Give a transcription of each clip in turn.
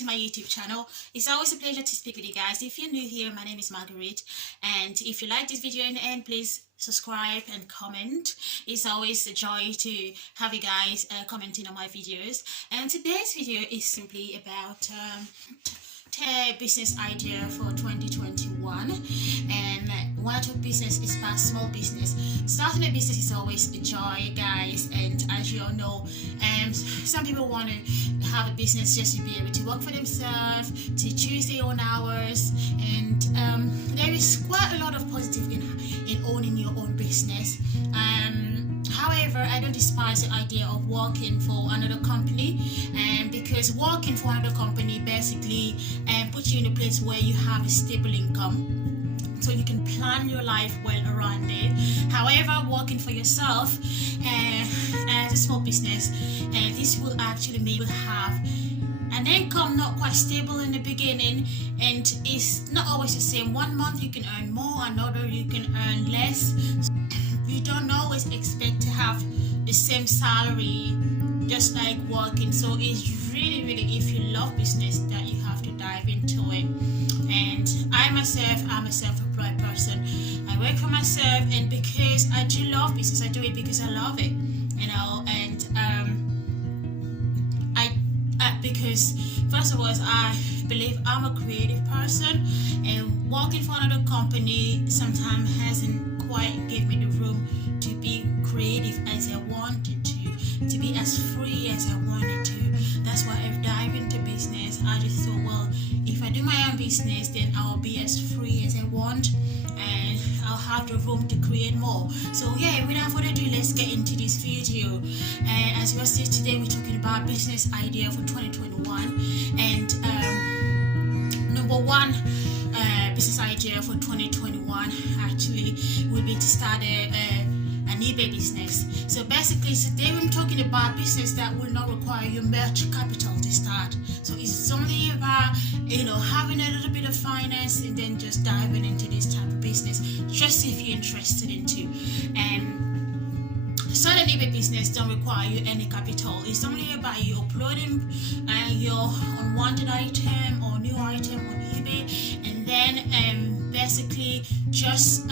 to my YouTube channel. It's always a pleasure to speak with you guys. If you're new here, my name is Marguerite, and if you like this video in the end, please subscribe and comment. It's always a joy to have you guys commenting on my videos. And today's video is simply about business idea for 2021, and one of the business is about small business. Starting a business is always a joy, guys, and as you all know, some people want to have a business just to be able to work for themselves, to choose their own hours, and there is quite a lot of positive in owning your own business. However, I don't despise the idea of working for another company, because working for another company basically puts you in a place where you have a stable income, so you can plan your life well around it. However, working for yourself as a small business, this will actually make you have an income not quite stable in the beginning, and it's not always the same. One month you can earn more, another you can earn less. You don't always expect to have the same salary just like working. So it's really, if you love business, that you have to dive into it. And I'm a self-employed person. I work for myself, and because I do love business, I do it because I love it, you know. And because first of all, I believe I'm a creative person, and working for another company sometimes hasn't quite give me the room to be creative as I wanted to be as free as I wanted to. That's why I've dived into business. I just thought, well, if I do my own business, then I'll be as free as I want, and I'll have the room to create more. So yeah, without further ado, let's get into this video. And as you see, today we're talking about business idea for 2021, and number one business idea for 2021 actually would be to start an eBay business. So basically, today I'm talking about business that will not require you much capital to start. So it's only about, you know, having a little bit of finance and then just diving into this type of business, just if you're interested into. And starting an eBay business don't require you any capital. It's only about you uploading your unwanted item or new item on eBay, and then basically just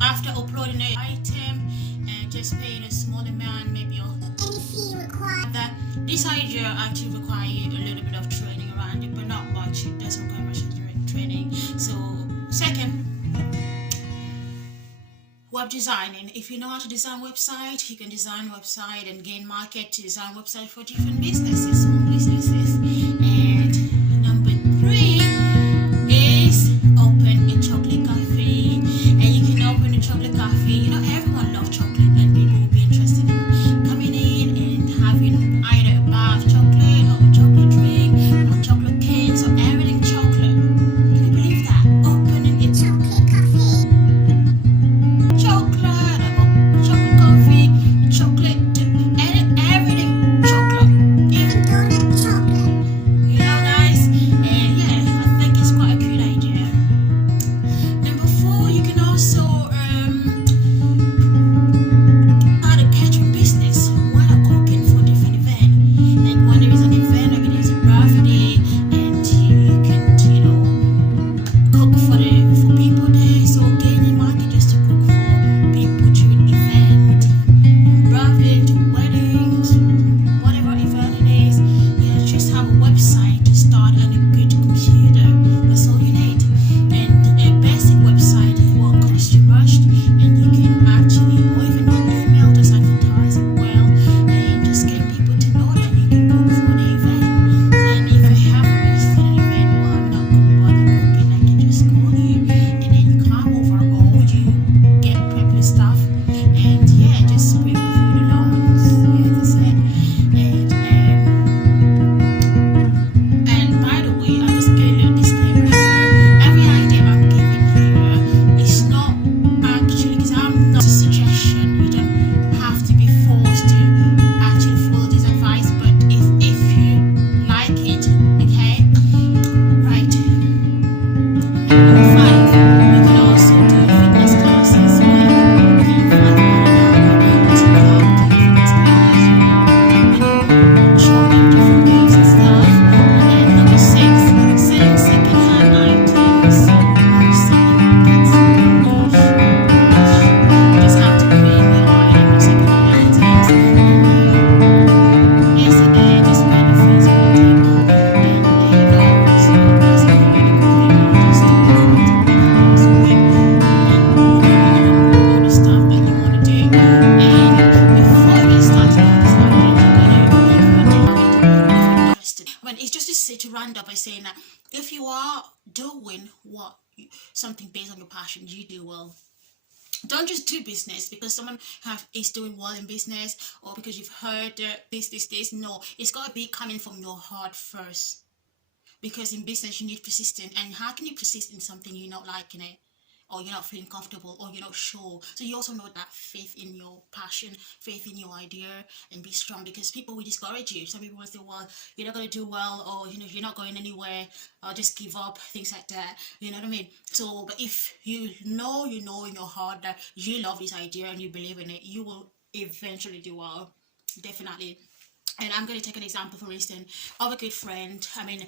after uploading an item and just paying a small amount, maybe any fee required. That this idea actually requires a little bit of training around it, but not much. It doesn't require much training. So second, web designing. If you know how to design website, you can design website and gain market to design website for different businesses, small businesses. And number three is open a chocolate cafe. And you can open a chocolate cafe. You know, everyone loves chocolate, and people will be interested in coming in and having either a bar of chocolate or a chocolate drink or chocolate cakes or everything chocolate. Can you believe that? Opening a chocolate cafe. Chocolate, chocolate coffee, chocolate, and everything chocolate. Even if you are doing something based on your passion, you do well. Don't just do business because someone is doing well in business, or because you've heard this. No, it's got to be coming from your heart first, because in business you need persistence. And how can you persist in something you're not liking it, or you're not feeling comfortable, or you're not sure? So you also know that faith in your passion, faith in your idea, and be strong, because people will discourage you. Some people will say, well, you're not going to do well, or you're not going anywhere, or just give up, things like that. You know what I mean? So but if you know in your heart that you love this idea and you believe in it, you will eventually do well, definitely. And I'm going to take an example, for instance, of a good friend. I mean,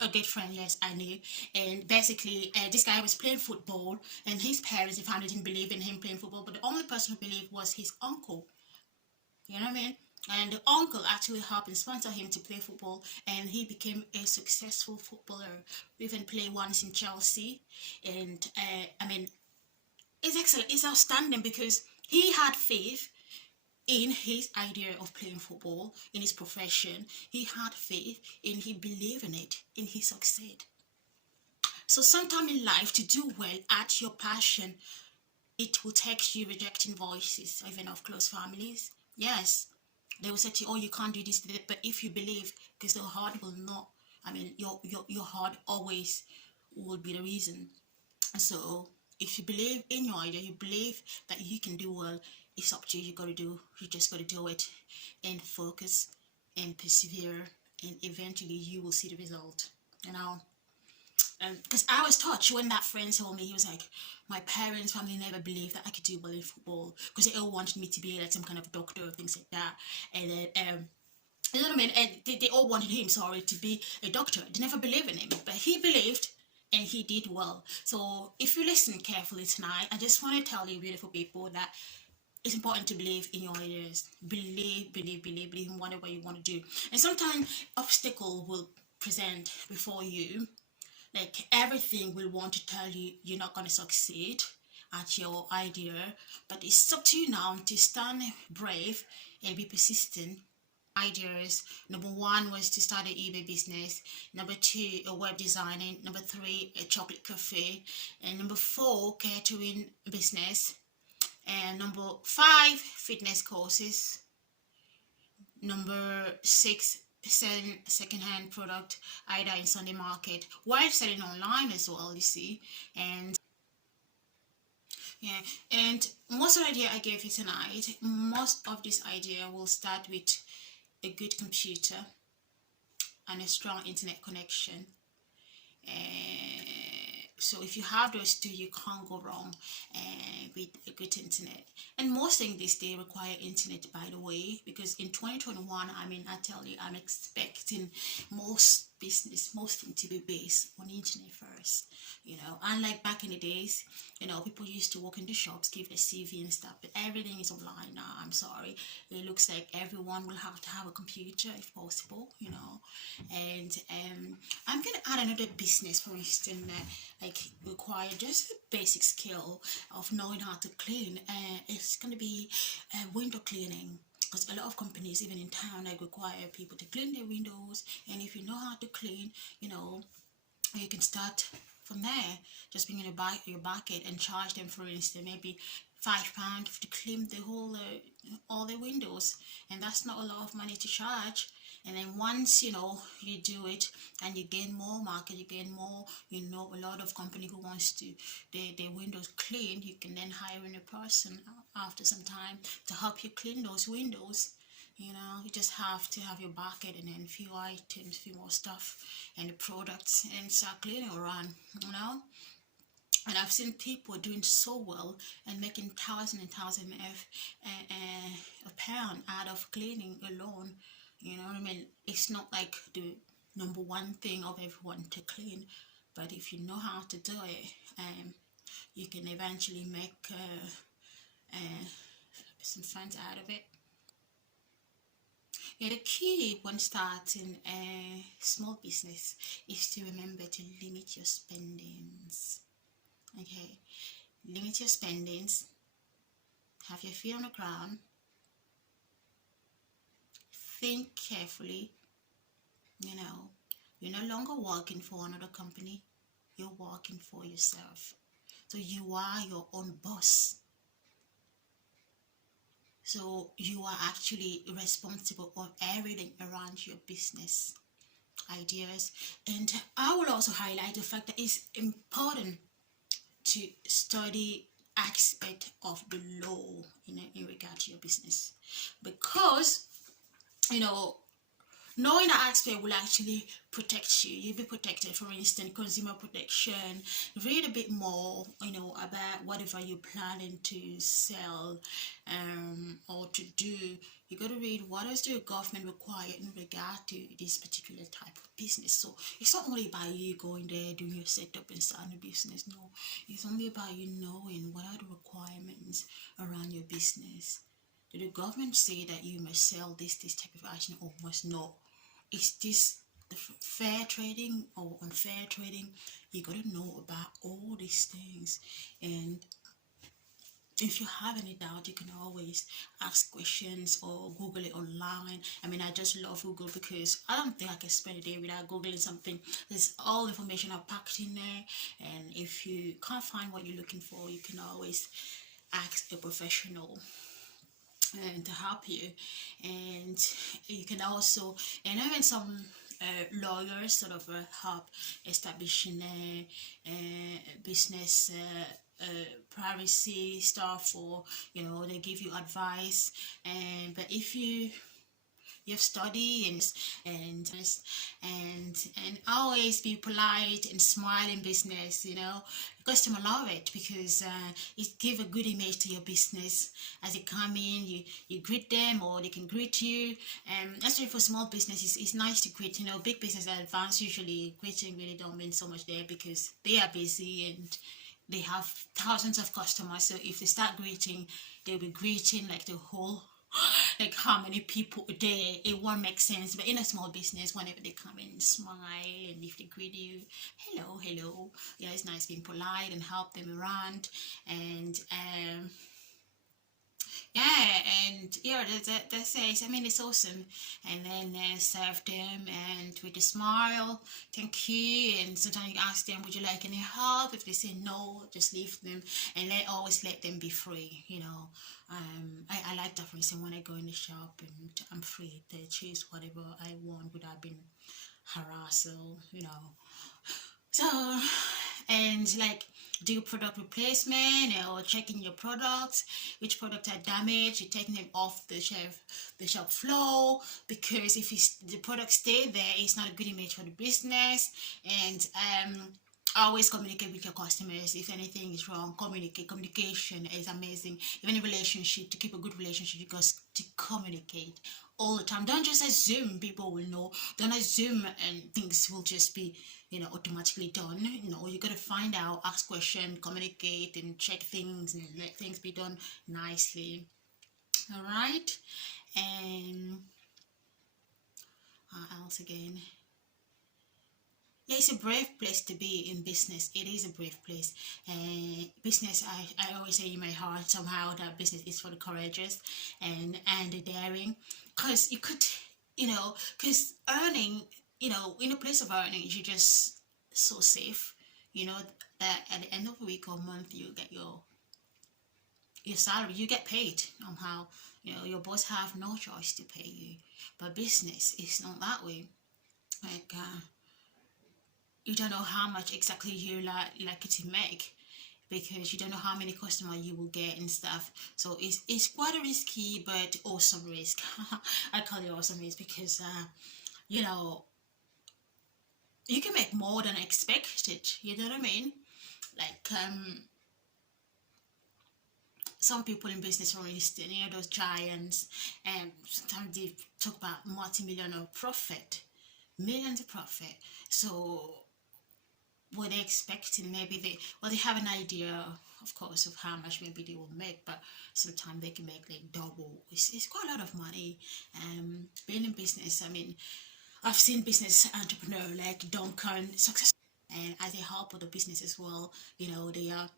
a good friend, yes, I knew. And basically, this guy was playing football, and his parents, the family, didn't believe in him playing football, but the only person who believed was his uncle. You know what I mean? And the uncle actually helped and sponsor him to play football, and he became a successful footballer. We even played once in Chelsea, and I mean, it's excellent, it's outstanding, because he had faith in his idea of playing football, in his profession. He had faith and he believed in it, and he succeeded. So sometime in life, to do well at your passion, it will take you rejecting voices, even of close families. Yes, they will say to you, oh, you can't do this, but if you believe, because the heart will not, I mean, your heart always will be the reason. So if you believe in your idea, you believe that you can do well, it's up to you. You just gotta do it, and focus and persevere, and eventually you will see the result. You know, because I was touched when that friend told me, he was like, my parents' family never believed that I could do well in football, because they all wanted me to be like some kind of doctor or things like that. And then you know what I mean? And they all wanted him, sorry, to be a doctor. They never believed in him, but he believed, and he did well. So if you listen carefully tonight, I just want to tell you, beautiful people, that it's important to believe in your ideas. Believe in whatever you want to do. And sometimes obstacle will present before you. Like everything will want to tell you you're not going to succeed at your idea. But it's up to you now to stand brave and be persistent. Ideas. Number one was to start an eBay business. Number two, a web designing. Number three, a chocolate cafe. And number four, catering business. And number five, fitness courses. Number six, selling secondhand product either in Sunday market while selling online as well, you see. And yeah, and most of the idea I gave you tonight, most of this idea will start with a good computer and a strong internet connection. So if you have those two, you can't go wrong with a good internet. And most things this day require internet, by the way, because in 2021, I mean, I tell you, I'm expecting most things to be based on internet first. Unlike back in the days, people used to walk in the shops, give their CV and stuff, but everything is online now. I'm sorry, it looks like everyone will have to have a computer if possible. And I'm gonna add another business, for instance, that like require just a basic skill of knowing how to clean. It's gonna be window cleaning, because a lot of companies, even in town, like require people to clean their windows. And if you know how to clean, you can start from there. Just bring in your bucket and charge them, for instance, maybe £5 to clean the whole all the windows, and that's not a lot of money to charge. And then once you do it and you gain more market, you gain more, a lot of company who wants to their windows clean, you can then hire in a person after some time to help you clean those windows. You just have to have your bucket and then a few items, few more stuff and the products, and start cleaning around. And I've seen people doing so well and making thousands and thousands of a pound out of cleaning alone. You know what I mean? It's not like the number one thing of everyone to clean, but if you know how to do it, you can eventually make some funds out of it. Yeah, the key when starting a small business is to remember to limit your spendings. Okay, limit your spendings, have your feet on the ground, think carefully, You're no longer working for another company, you're working for yourself. So you are your own boss. So you are actually responsible for everything around your business ideas. And I will also highlight the fact that it's important to study aspect of the law in regard to your business, because you know knowing that aspect will actually protect you. You'll be protected. For instance, consumer protection. Read a bit more, about whatever you're planning to sell, or to do. You got to read what does the government require in regard to this particular type of business. So it's not only about you going there, doing your setup and starting a business. No, it's only about you knowing what are the requirements around your business. Did the government say that you must sell this type of item or must not? Is this the fair trading or unfair trading? You gotta know about all these things. And if you have any doubt, you can always ask questions or Google it online. I mean, I just love Google because I don't think I can spend a day without Googling something. There's all information are packed in there, and if you can't find what you're looking for, you can always ask a professional and to help you. And you can also, and even some lawyers sort of help establishing business privacy stuff, or they give you advice. And but if you've studied and and always be polite and smile in business. Customer love it because it give a good image to your business. As they come in, you greet them or they can greet you. Actually, for small businesses, it's nice to greet. Big business advance, usually greeting really don't mean so much there because they are busy and they have thousands of customers. So if they start greeting, they'll be greeting like the whole like how many people a day. It won't make sense. But in a small business, whenever they come in, smile, and if they greet you, hello, it's nice being polite and help them around. And that says, I mean, it's awesome. And then serve them and with a smile, thank you. And sometimes you ask them, would you like any help? If they say no, just leave them and always let them be free. I like that. For instance, when I go in the shop and I'm free to choose whatever I want without being harassed. So, and like do product replacement or checking your products, which products are damaged, you're taking them off the shop floor, because if the product stay there, it's not a good image for the business. And always communicate with your customers. If anything is wrong, communication is amazing. Even in relationship, to keep a good relationship, you got to communicate all the time. Don't just assume people will know. Don't assume and things will just be automatically done. You got to find out, ask questions, communicate, and check things and let things be done nicely. All right. And else again, yeah, it's a brave place to be in business. It is a brave place. And business, I always say in my heart somehow that business is for the courageous and the daring. Because you could, because earning, in a place of earning, you're just so safe. That at the end of the week or month, you get your salary, you get paid somehow. Your boss have no choice to pay you. But business is not that way. Like, you don't know how much exactly you like to make, because you don't know how many customers you will get and stuff. So it's quite a risky but awesome risk. I call it awesome risk because you can make more than expected. You know what I mean? Like some people in business, for instance, those giants, and sometimes they talk about multi-million of profit, millions of profit. So what they're expecting, maybe they have an idea, of course, of how much maybe they will make, but sometimes they can make like double. It's quite a lot of money. Being in business, I mean, I've seen business entrepreneur like Duncan success, and as they help with the business as well, they are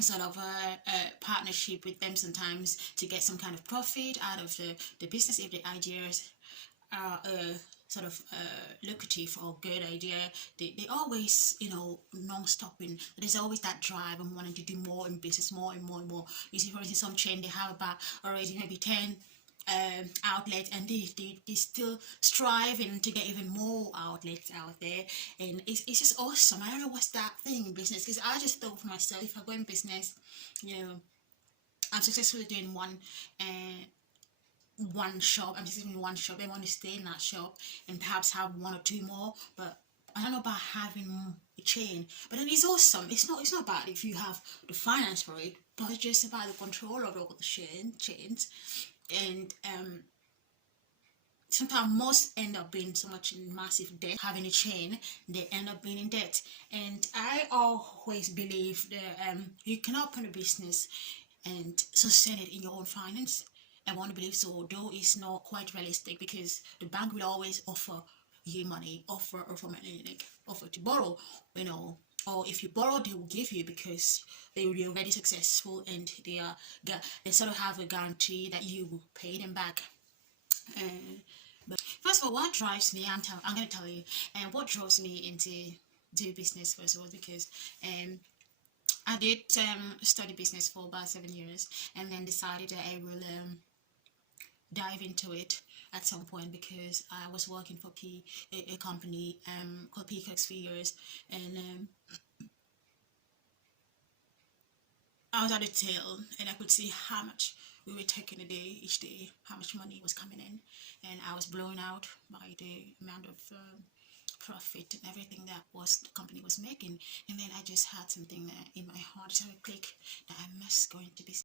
sort of a partnership with them sometimes to get some kind of profit out of the business if the ideas are sort of lucrative or good idea, they always, non-stopping. There's always that drive and wanting to do more in business, more and more and more. You see, for instance, some chain, they have about already maybe 10 outlets, and they still striving to get even more outlets out there. And it's just awesome. I don't know what's that thing in business, because I just thought for myself, if I go in business, you know, I'm successfully doing one shop. I'm just in one shop. I want to stay in that shop and perhaps have one or two more. But I don't know about having a chain. But then it's awesome. It's not bad if you have the finance for it, but it's just about the control of all the chains. And sometimes most end up being so much in massive debt. Having a chain, they end up being in debt. And I always believe that you can open a business and sustain it in your own finance. I want to believe so, though it's not quite realistic, because the bank will always offer you money, offer money, like offer to borrow, or if you borrow, they will give you, because they will be already successful, and they sort of have a guarantee that you will pay them back. But first of all, what drives me, I'm going to tell you, and what draws me into do business first of all, because I did study business for about 7 years, and then decided that I will dive into it at some point, because I was working for a company called Peacock Spheres, and I was at the tail, and I could see how much we were taking a day, each day, how much money was coming in, and I was blown out by the amount of profit and everything that was the company was making. And then I just had something in my heart, so I click that I must go into business.